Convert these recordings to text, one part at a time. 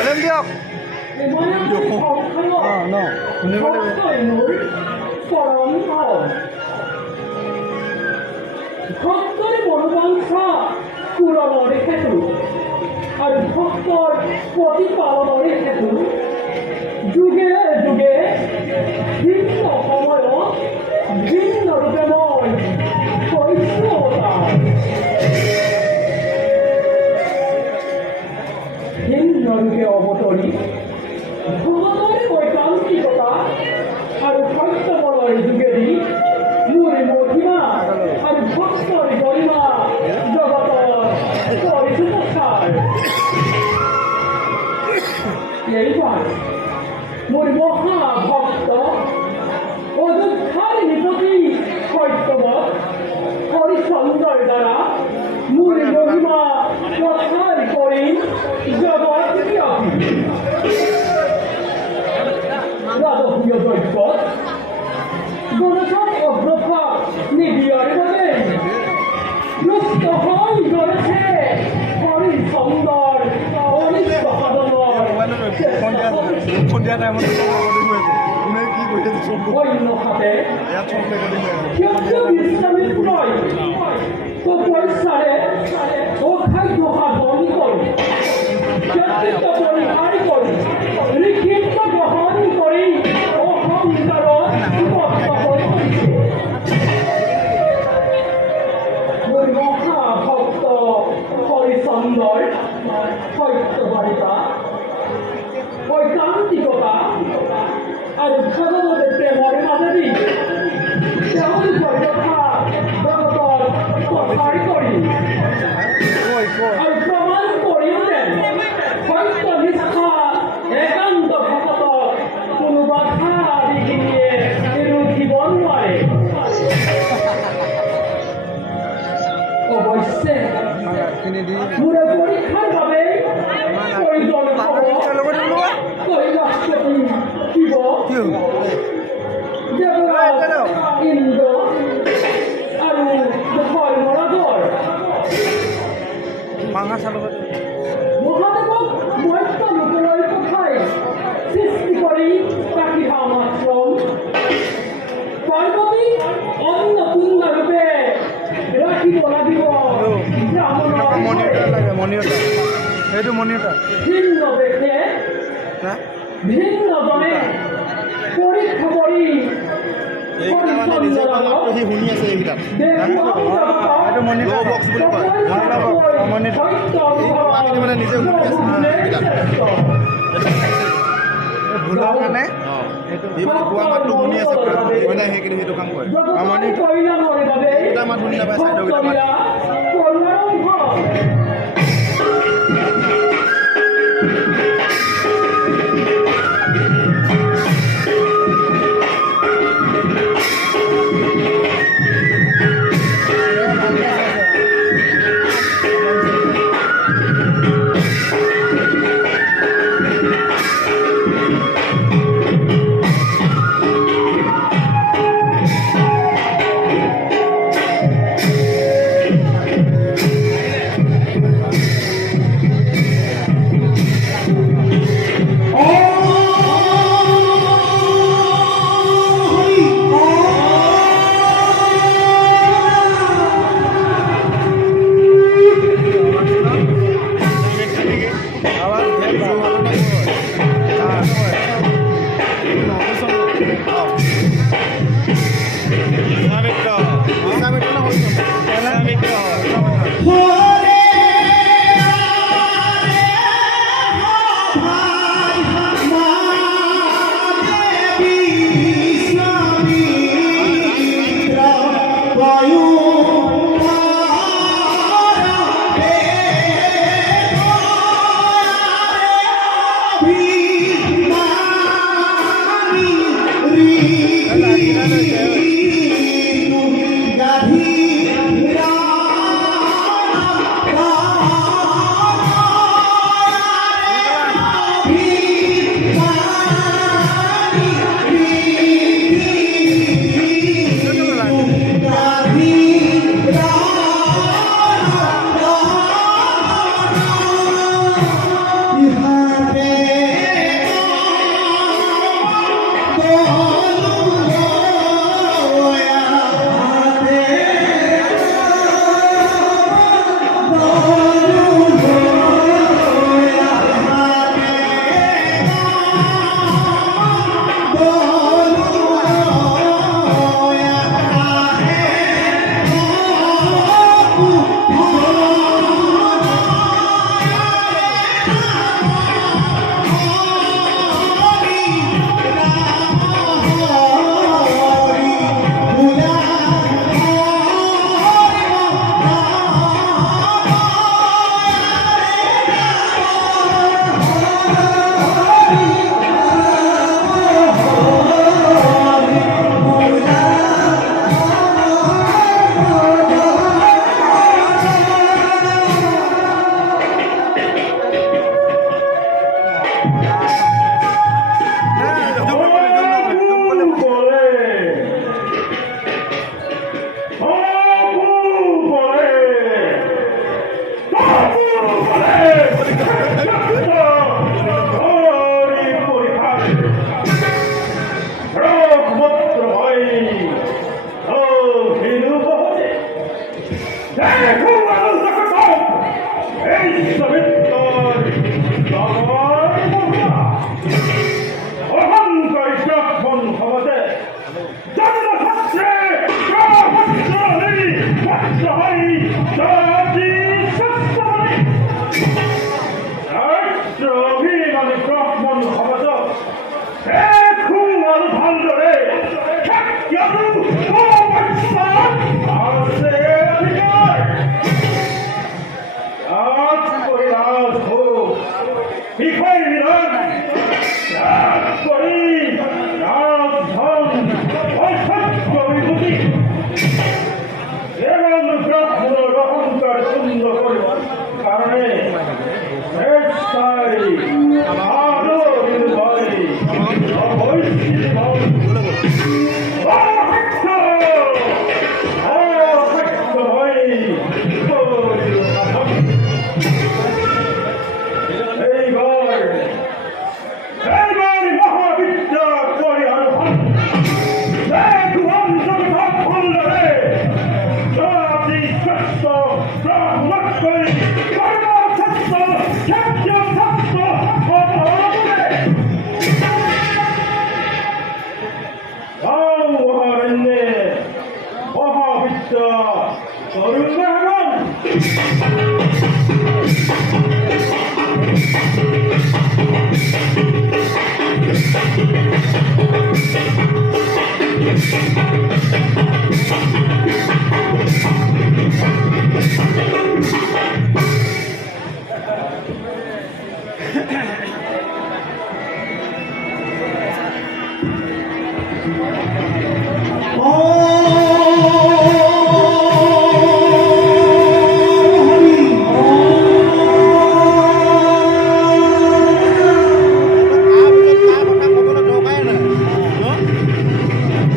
Volume দিয়ক ন শুনিব ভক্তর মনোবাঞ্ছা পূরণের হেতু আর ভক্তর প্রতিপালনের হেতু যুগে যুগে ভিন্ন সময় ভিন্ন রূপেময় পরিশ্রমতার ভিন্ন রূপে অবতরী ভগতের ঐকান্তিকতা আর সত্যবলয় যুগেরই মূল মহিমা আর ভক্তর গরিমা জগতর পরিশুদ্ধার এইবার মোর মহাভক্ত অযোধ্যার নিপতি সত্যবৎ হরিচন্দ্র দ্বারা মূল মহিমা প্রচার করি জগৎ রাজকীয় জগৎ গণসংঘ অগ্রথা নিবিয়ার বলে লুপ্ত হয় গড়েছে হরিচন্দর অনিষ্ট সাধনার অন্য হাতে বিশ্রামের নয় তো পয়সারে ও খাদ্য হাজনি করে ব্যক্তিত্ব পরিহার করে লিখিত গ্রহণ করি ও সংসার মহাভক্ত হরিচন্দর সত্যবাদিতা ঐকান্তিকতা আর ভগবতের প্রেমের মাঝেরই তেমন কথা জগতর প্রসার করি আর প্রমাণ করিও দেন সত্য নিষ্ঠা একান্ত ভগত কোনো বাধা দিকে নিয়ে জীবন নয় অবশ্যে পুরো পরীক্ষার ভাবে কৈলাসপতি শিব দেবরাজ ইন্দ্র আৰু ধৰ্মৰাজৰ মহাদেৱক মত্য লোকলৈ পঠাই সৃষ্টি কৰি ৰাখিধাম আশ্ৰম পাৰ্বতী অন্নপূৰ্ণা ৰূপে ৰাখিব লাগিব ভিন্ন দেশে ভিন্ন জনে পৰীক্ষা কৰি Happy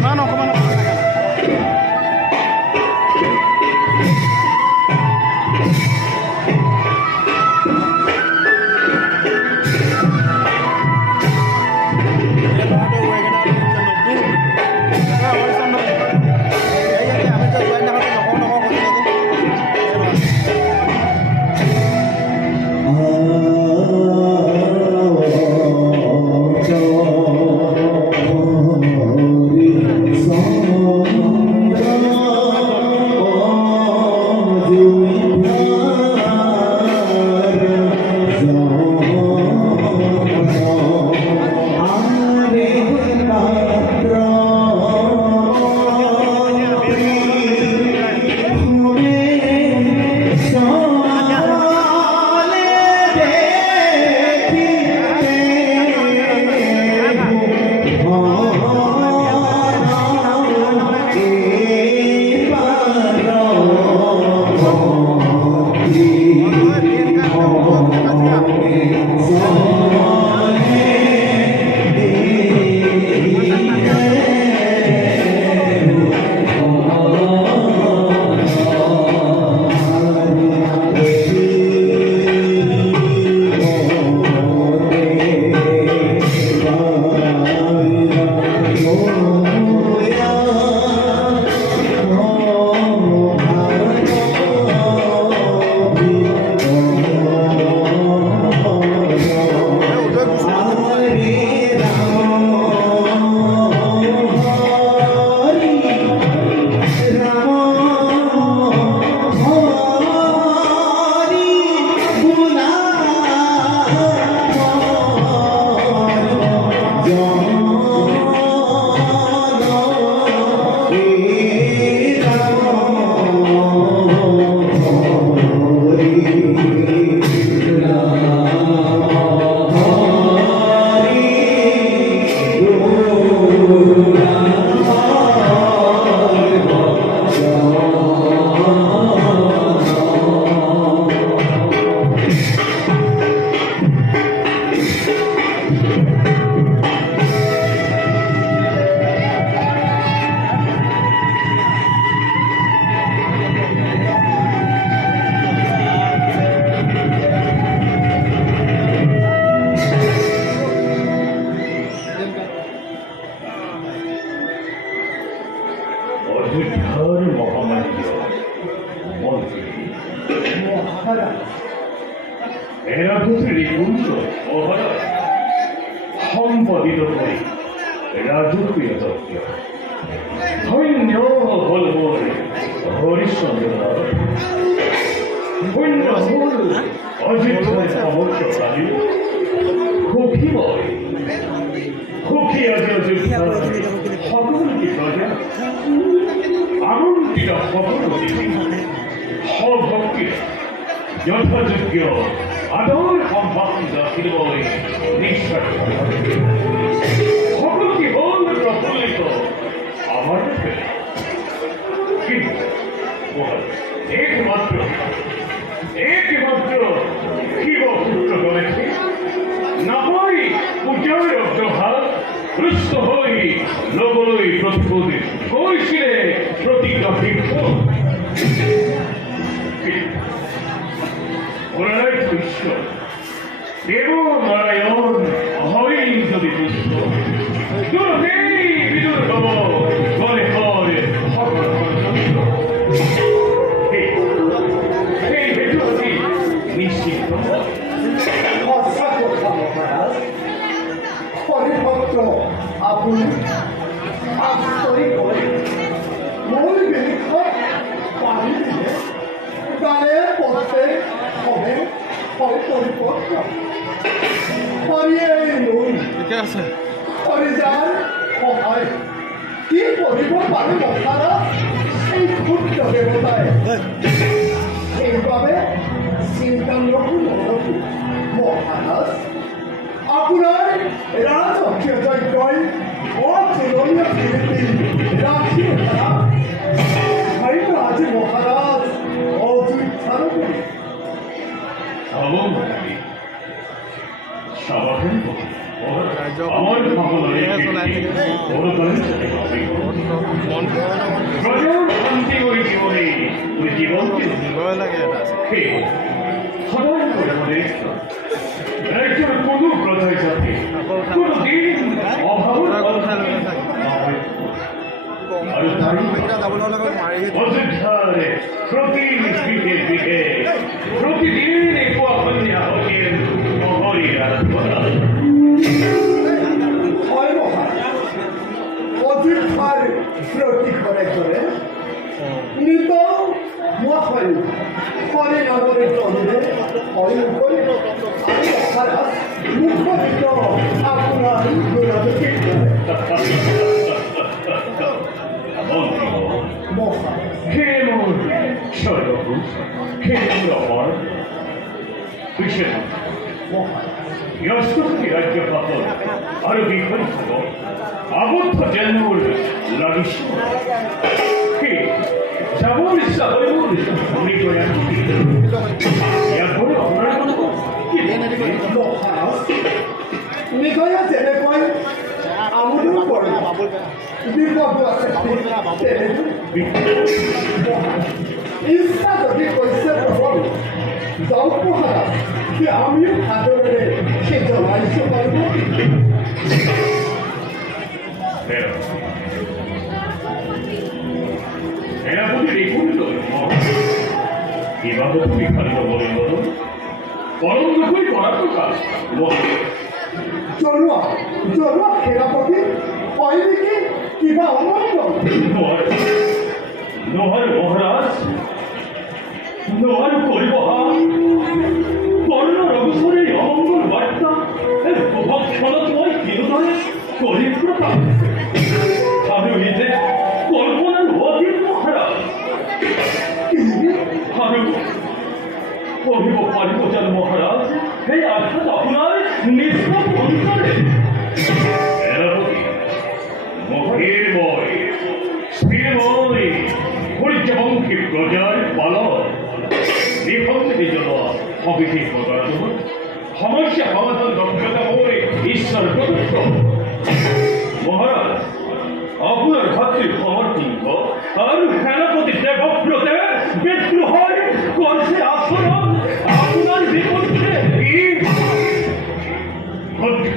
Mana অযোধ্যার মহামান্য মন্ত্রী মহারাজ এরাবতী নিকুঞ্জ মহারাজ সম্পাদিত করে রাজকীয় তথ্য ধন্য হল হরিশ্চন্দ্র ধন্য হল অযোধ্যার সমর্থকারী খুকিময় খুকি আজ অযোধ্যার সকলকে প্রজা আনন্দিত সকলকে সভক্তিরা যথাযোগ্য আদর সম্পন্ন দাখিল বলে নিঃশ্বাস সকলকে বল প্রফুল্লিত আমার কিন্তু একমাত্র কি বক্তব্য করেছে না হয় পূজার অগ্রহার হৃষ্ট হই নবলই প্রতিপদে কৈশিরে প্রতিজ্ঞা বৃক্ষ বিশ্ব দেব নারায়ণ হরি যদি পুষ্প দুর্গেই বিদুর ভব গলে হরে সকল এই হেতুটি নিশ্চিত কথা কথা মহারাজ হরিভক্ত আপুনি আচৰিত হয় মূল বিলিখত পানী দিলে গানে পথে হবে হয় পৰিপক্ষ হৰিয়ে নুন হৰিজাৰ সহায় কি কৰিব পাৰো মহাৰাজ এই ক্ষুদ্ৰ দেৱতাই সেইবাবে চিন্তা নকৰো মহাৰাজ আপোনাৰ ৰাজকীয় যজ্ঞই অতুলনীয় কীৰ্তি ৰাখি ধৰা হয়তো আজি মহাৰাজ অযোধ্যাৰ আমার শান্তি ওই জীবনে ওই জীবনকে সদাই করে মনে রাজ্যের কোনো প্রথায় যাতে কোনোদিন অভাব অযোধ্যারে প্রতি দিকে দিকে প্রতিদিন কন্যা হতেন হরি হয় মহারাজ অযোধ্যার প্রতি ঘরে ঘরে নিত মহান হরে নগরের তন্দ্রে হরি করে আমি মহারাজ মুখ্যত আপনার গুণাবতী কেমন সর্বভূ কেমন অপর বিশেষ রাষ্ট্রপতি রাজ্য পাতল আরো বিপরীত আবদ্ধ জন্মর লাগিস যাবর ইচ্ছা হরিমুর উনি তো এরপরে আপনারা নিকয়া যেনেকৈ আমোদো কৰে বিপদ আছে ইচ্ছা যদি কৈছে প্ৰভু যাওক মহাৰাজ কি আমিও আদৰেৰে সেই জনাইছো পাৰিব সেনাপতি দেখুন তো এভাবে তুমি খালি বলেন বলো কলম দেখুই করার তো কাজ জনোৱা সেনাপতি হয় নেকি কিবা অমঙ্গল নহর মহারাজ নহর পরিবহন কর্ণ রঘুসরের অমঙ্গল বার্তা ভক্ষণময় কিরুদয় করিত্রতা আমি হইতে কল্পনার অধীন মহারাজ আমি কহিব পারিব যেন মহারাজ এই আঘাত আপনার নিষ্পাপ অন্তরে মহেরময় স্থিরময় পরিচবঙ্কে প্রজার পালন নিবন্ধের জন্য অবিধি প্রকাশ সমস্যা সমাধান দক্ষতা করে ঈশ্বর প্রদত্ত। মহারাজ, আপনার ভাতৃ সমর্থিত আর সেনাপতি দেবব্রতের বিদ্রোহের করছে আচরণ আপনার বিপক্ষে।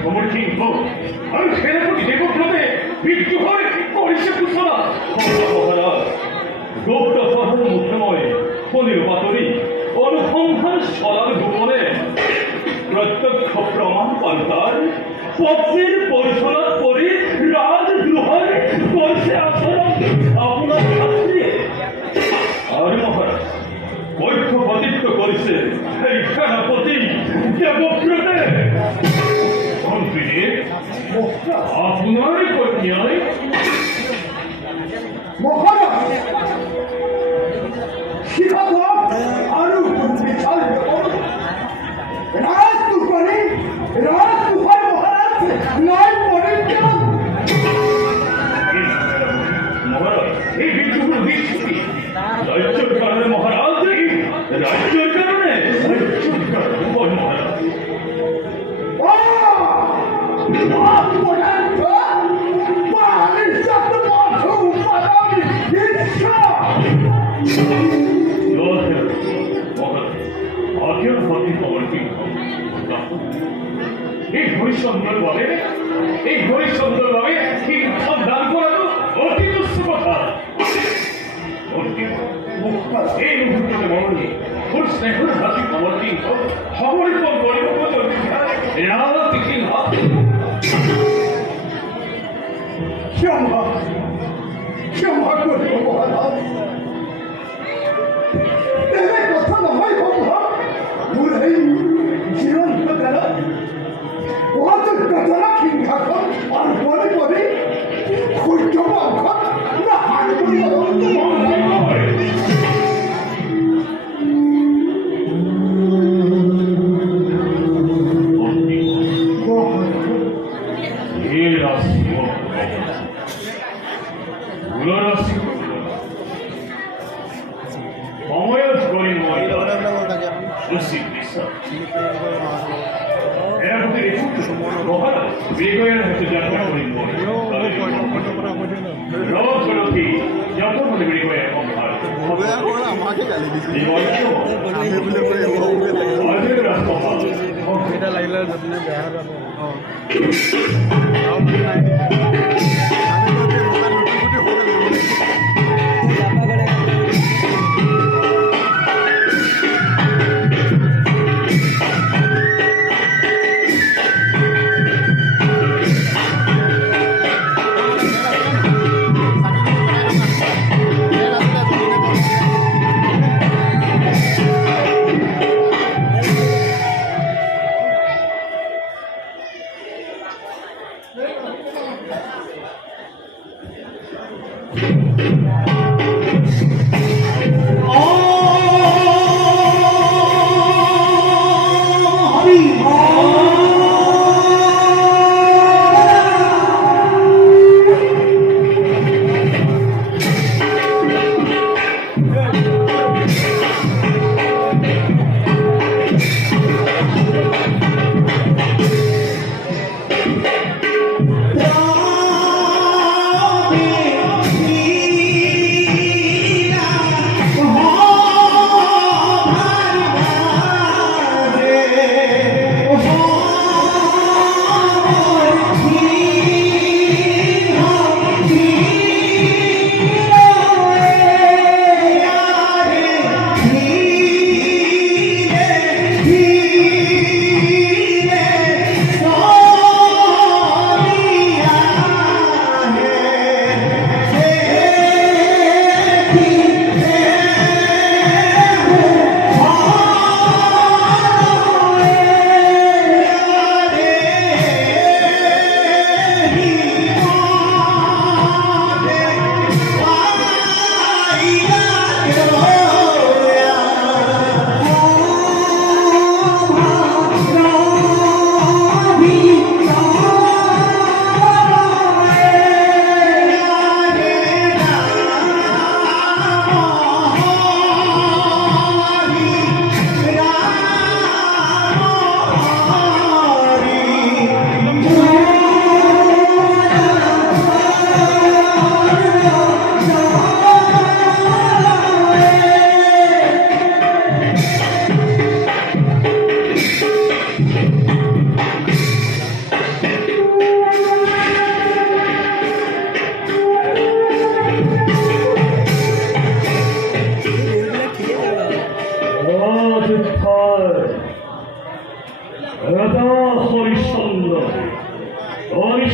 সমর্থিত আর সেনাপতি দেবব্রতে বিদ্রোহের করছে কুশলা। মহারাজ, গোপ্ত শহর মুখ্যময় পনির পাতরি অনুসন্ধান সলার গোপনে প্রত্যক্ষ প্রমাণ পাল্টার পত্রের পরিচালনা করে রাজদ্রোহের করছে আচরণ আপনার ছাত্রী। আর মহারাজ, ঐক্যবদ্ধ করেছে এই সেনাপতি দেবব্রতে। মন্ত্রী, আপনার কন্যায় মহারাজ শিখাবো আরো বিচার রাজকুমারী রাজকুমার মহারাজ নয় পরিজন। মহারাজ, এই বিদ্রোহ দৃষ্টি রাজ্যের কারণে মহারাজ, রাজ্যের কারণে মহারাজ। এই হরিশঙ্কর বলে শিক্ষক দান করা তো অতি দুঃস্থ কথা। এই মুহূর্তে মনে ওর স্নেহের হাতে খবর কিন্তু খবরের পর পরিবর্তন ক্ষমা করিব মহারাজ, তেমন কথা নহয় সম্ভব। মোৰ এই চিৰন্ত দ্বারা অযোগ্যতা সিংহাসন আর পরে পরে সূর্য বংশত না হার করিব। এটা লাগিলে বেয়া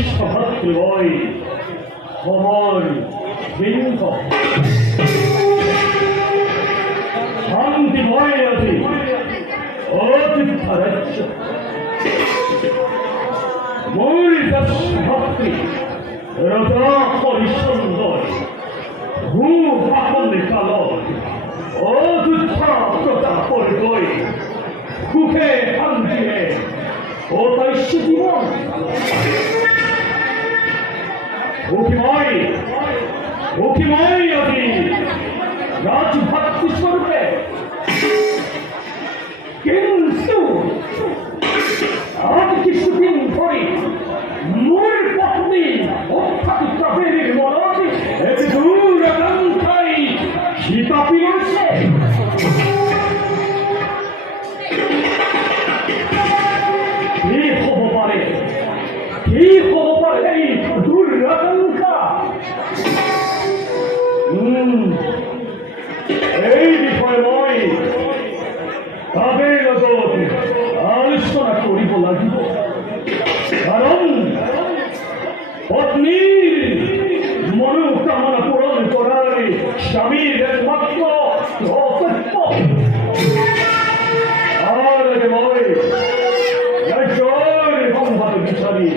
বিশ্বভাতৃবয় সমর বৃন্দ শান্তিময় আছে অতীর্থারাজ্য মূল ভাতৃ রতা পরিসুন্দর ভূভাবন কালয় অযুদ্ধা প্রতাপর গই সুখে শান্তিয়ে ও তৈশ্য জীবন মুখিময় অতি রাজভক্তি স্বরূপে কিন্তু আজ কিছুদিন ধরে মূল পত্নী অর্থাৎ কাবেরীর মরণ একটি দূর আকাঙ্ক্ষায় শীতাপি রয়েছে কি হব পারে এই দূর আকাঙ্ক্ষা এই বিষয় নয় তাদের লগত আলোচনা করিব লাগিব কারণ পত্নীর মনোকামনা পূরণ করার স্বামীর একমাত্র কর্তব্য আর নয় রাজ্যের সংবাদ বিচারী